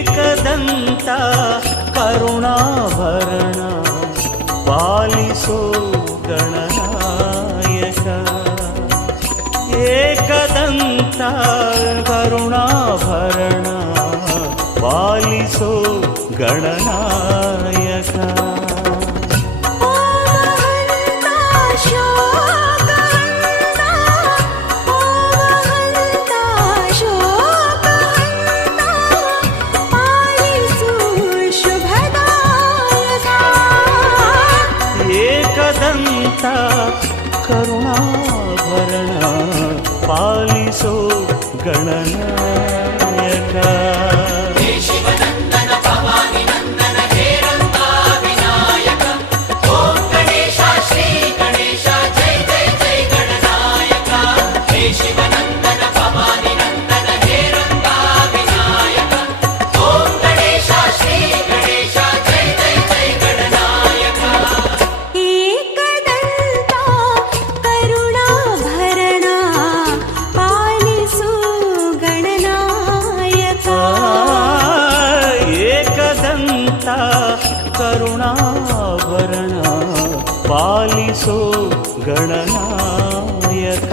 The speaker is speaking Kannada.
ಏಕದಂತ ಕರುಣಾಭರಣ ಪಾಲಿಸೋ ಗಣನಾಯಕ. ಏಕದಂತ ಕರುಣಾಭರಣ ಪಾಲಿಸೋ ಗಣನಾಯಕ. ಏಕದಂತ ಕರುಣಾಭರಣ ಪಾಲಿಸೋ ಗಣನಾಯಕ. ಶಿವನಂದನ ಭವಾನಿ ನಂದನ ಹೇರಂಬ ವಿನಾಯಕ. ಓಂ ಗಣೇಶ ಶ್ರೀ ಗಣೇಶ ಜೈ ಜೈ ಜೈ ಗಣನಾಯಕ. ಹೇ ಶಿವನಂದನ ಭವಾನಿ ನಂದನ ಹೇರಂಬ ವಿನಾಯಕ. ಓಂ ಗಣೇಶ ಶ್ರೀ ಗಣೇಶ ಜೈ ಜೈ ಜೈ ಗಣನಾಯಕ. ಏಕದಂತ ಕರುಣಾಭರಣ ಪಾಲಿಸು ಗಣನಾಯಕ. ಏಕದಂತ ಕರುಣಾಭರಣ ಪಾಲಿಸೋ ಗಣನಾಯಕ.